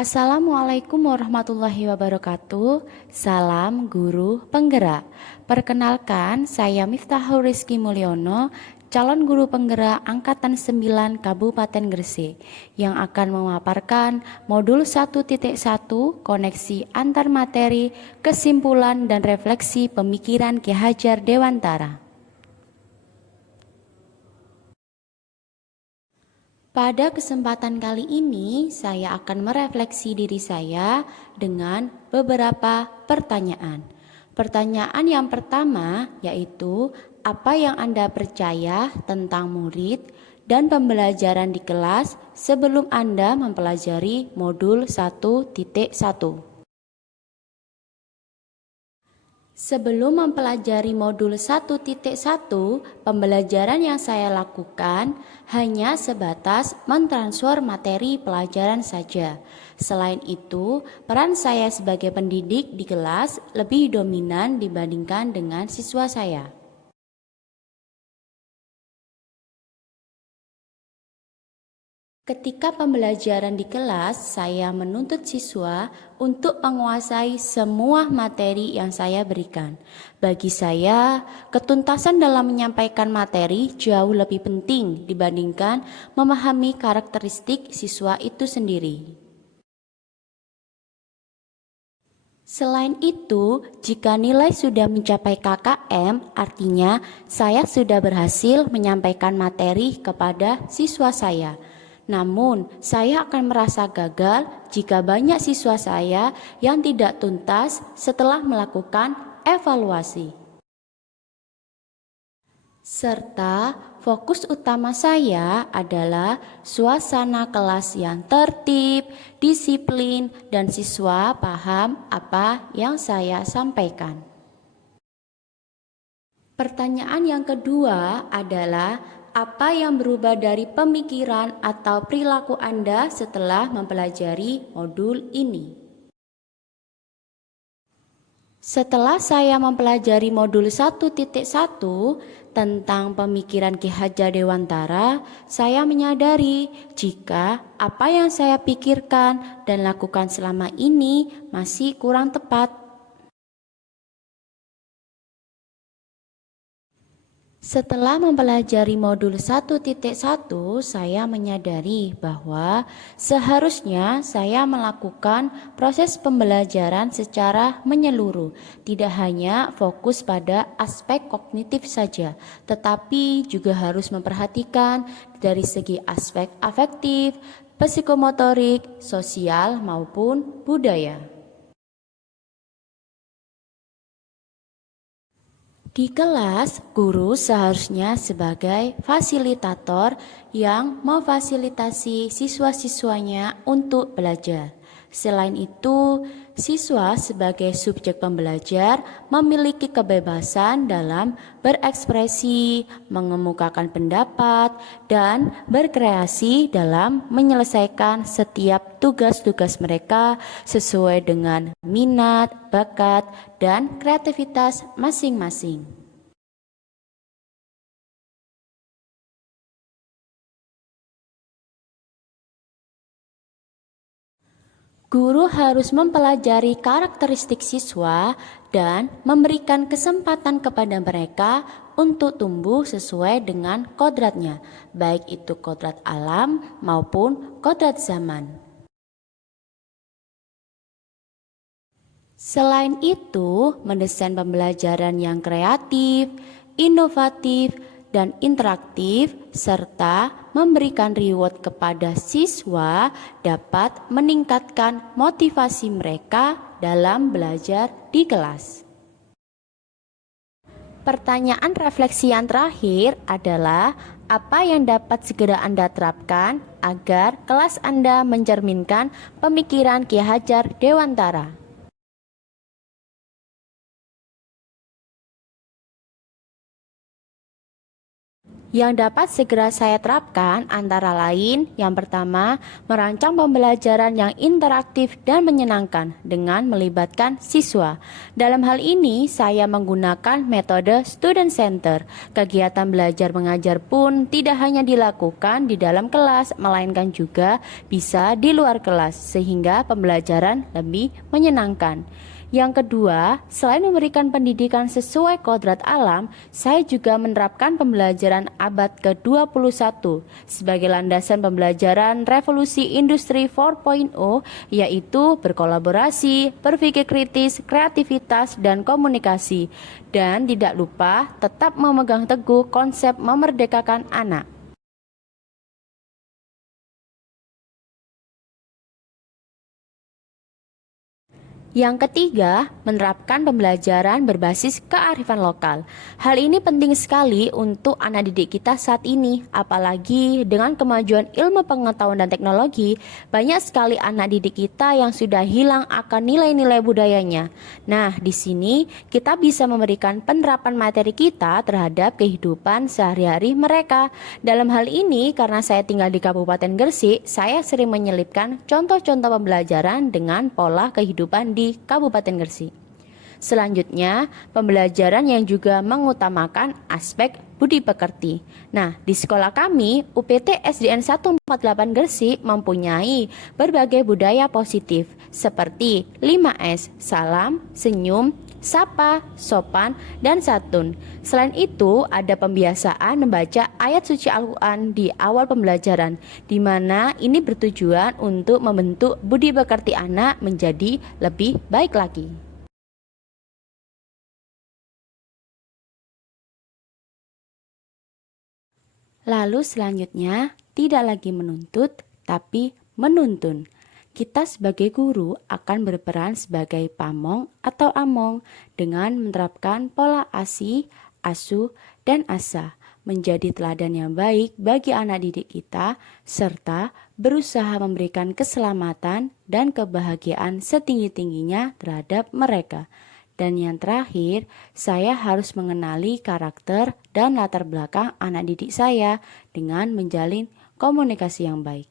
Assalamualaikum warahmatullahi wabarakatuh. Salam guru penggerak. Perkenalkan, saya Miftahul Rizky Mulyono, calon guru penggerak Angkatan 9 Kabupaten Gresik yang akan memaparkan modul 1.1 koneksi antar materi, kesimpulan dan refleksi pemikiran Ki Hajar Dewantara. Pada kesempatan kali ini, saya akan merefleksi diri saya dengan beberapa pertanyaan. Pertanyaan yang pertama yaitu, apa yang Anda percaya tentang murid dan pembelajaran di kelas sebelum Anda mempelajari modul 1.1? Sebelum mempelajari modul 1.1, pembelajaran yang saya lakukan hanya sebatas mentransfer materi pelajaran saja. Selain itu, peran saya sebagai pendidik di kelas lebih dominan dibandingkan dengan siswa saya. Ketika pembelajaran di kelas, saya menuntut siswa untuk menguasai semua materi yang saya berikan. Bagi saya, ketuntasan dalam menyampaikan materi jauh lebih penting dibandingkan memahami karakteristik siswa itu sendiri. Selain itu, jika nilai sudah mencapai KKM, artinya saya sudah berhasil menyampaikan materi kepada siswa saya. Namun, saya akan merasa gagal jika banyak siswa saya yang tidak tuntas setelah melakukan evaluasi. Serta fokus utama saya adalah suasana kelas yang tertib, disiplin, dan siswa paham apa yang saya sampaikan. Pertanyaan yang kedua adalah, apa yang berubah dari pemikiran atau perilaku Anda setelah mempelajari modul ini? Setelah saya mempelajari modul 1.1 tentang pemikiran Ki Hajar Dewantara, saya menyadari jika apa yang saya pikirkan dan lakukan selama ini masih kurang tepat. Setelah mempelajari modul 1.1, saya menyadari bahwa seharusnya saya melakukan proses pembelajaran secara menyeluruh, tidak hanya fokus pada aspek kognitif saja, tetapi juga harus memperhatikan dari segi aspek afektif, psikomotorik, sosial maupun budaya. Di kelas, guru seharusnya sebagai fasilitator yang memfasilitasi siswa-siswanya untuk belajar. Selain itu, siswa sebagai subjek pembelajar memiliki kebebasan dalam berekspresi, mengemukakan pendapat, dan berkreasi dalam menyelesaikan setiap tugas-tugas mereka sesuai dengan minat, bakat, dan kreativitas masing-masing. Guru harus mempelajari karakteristik siswa dan memberikan kesempatan kepada mereka untuk tumbuh sesuai dengan kodratnya, baik itu kodrat alam maupun kodrat zaman. Selain itu, mendesain pembelajaran yang kreatif, inovatif, dan interaktif, serta memberikan reward kepada siswa dapat meningkatkan motivasi mereka dalam belajar di kelas. Pertanyaan refleksi yang terakhir adalah, apa yang dapat segera Anda terapkan agar kelas Anda mencerminkan pemikiran Ki Hajar Dewantara? Yang dapat segera saya terapkan antara lain, yang pertama, merancang pembelajaran yang interaktif dan menyenangkan dengan melibatkan siswa. Dalam hal ini, saya menggunakan metode student center. Kegiatan belajar mengajar pun tidak hanya dilakukan di dalam kelas, melainkan juga bisa di luar kelas, sehingga pembelajaran lebih menyenangkan. Yang kedua, selain memberikan pendidikan sesuai kodrat alam, saya juga menerapkan pembelajaran abad ke-21 sebagai landasan pembelajaran revolusi industri 4.0, yaitu berkolaborasi, berpikir kritis, kreativitas, dan komunikasi. Dan tidak lupa tetap memegang teguh konsep memerdekakan anak. Yang ketiga, menerapkan pembelajaran berbasis kearifan lokal. Hal ini penting sekali untuk anak didik kita saat ini, apalagi dengan kemajuan ilmu pengetahuan dan teknologi, banyak sekali anak didik kita yang sudah hilang akan nilai-nilai budayanya. Nah, di sini kita bisa memberikan penerapan materi kita terhadap kehidupan sehari-hari mereka. Dalam hal ini, karena saya tinggal di Kabupaten Gresik, saya sering menyelipkan contoh-contoh pembelajaran dengan pola kehidupan di Kabupaten Gresik. Selanjutnya, pembelajaran yang juga mengutamakan aspek budi pekerti. Nah, di sekolah kami, UPT SDN 148 Gresik mempunyai berbagai budaya positif seperti 5S, salam, senyum, sapa, sopan, dan santun. Selain itu, ada pembiasaan membaca ayat suci Al-Quran di awal pembelajaran, di mana ini bertujuan untuk membentuk budi pekerti anak menjadi lebih baik lagi. Lalu selanjutnya, tidak lagi menuntut, tapi menuntun. Kita sebagai guru akan berperan sebagai pamong atau among dengan menerapkan pola asih, asuh, dan asah, menjadi teladan yang baik bagi anak didik kita, serta berusaha memberikan keselamatan dan kebahagiaan setinggi-tingginya terhadap mereka. Dan yang terakhir, saya harus mengenali karakter dan latar belakang anak didik saya dengan menjalin komunikasi yang baik.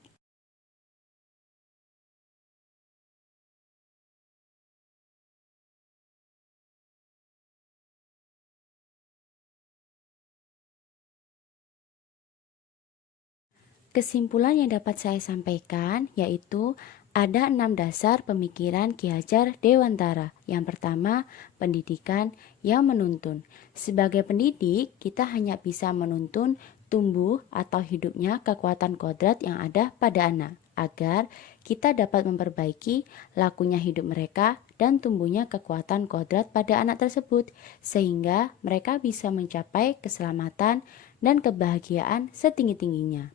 Kesimpulan yang dapat saya sampaikan yaitu ada 6 dasar pemikiran Ki Hajar Dewantara. Yang pertama, pendidikan yang menuntun. Sebagai pendidik, kita hanya bisa menuntun tumbuh atau hidupnya kekuatan kodrat yang ada pada anak, agar kita dapat memperbaiki lakunya hidup mereka dan tumbuhnya kekuatan kodrat pada anak tersebut, sehingga mereka bisa mencapai keselamatan dan kebahagiaan setinggi-tingginya.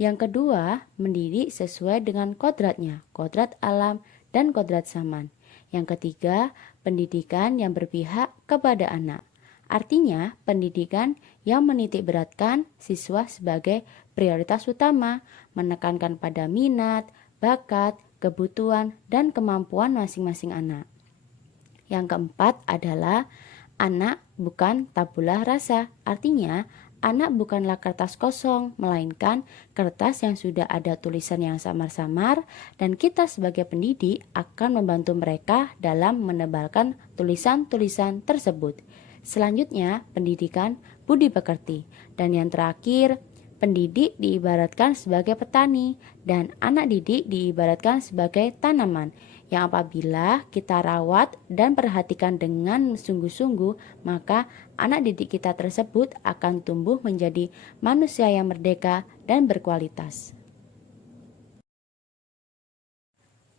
Yang kedua, mendidik sesuai dengan kodratnya, kodrat alam dan kodrat zaman. Yang ketiga, pendidikan yang berpihak kepada anak. Artinya, pendidikan yang menitik beratkan siswa sebagai prioritas utama, menekankan pada minat, bakat, kebutuhan, dan kemampuan masing-masing anak. Yang keempat adalah anak bukan tabula rasa. Artinya, anak bukanlah kertas kosong, melainkan kertas yang sudah ada tulisan yang samar-samar, dan kita sebagai pendidik akan membantu mereka dalam menebalkan tulisan-tulisan tersebut. Selanjutnya, pendidikan budi pekerti. Dan yang terakhir, pendidik diibaratkan sebagai petani, dan anak didik diibaratkan sebagai tanaman yang apabila kita rawat dan perhatikan dengan sungguh-sungguh, maka anak didik kita tersebut akan tumbuh menjadi manusia yang merdeka dan berkualitas.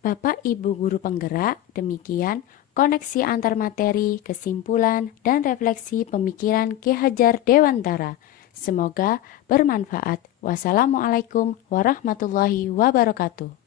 Bapak Ibu guru penggerak, demikian koneksi antar materi, kesimpulan, dan refleksi pemikiran Ki Hajar Dewantara. Semoga bermanfaat. Wassalamualaikum warahmatullahi wabarakatuh.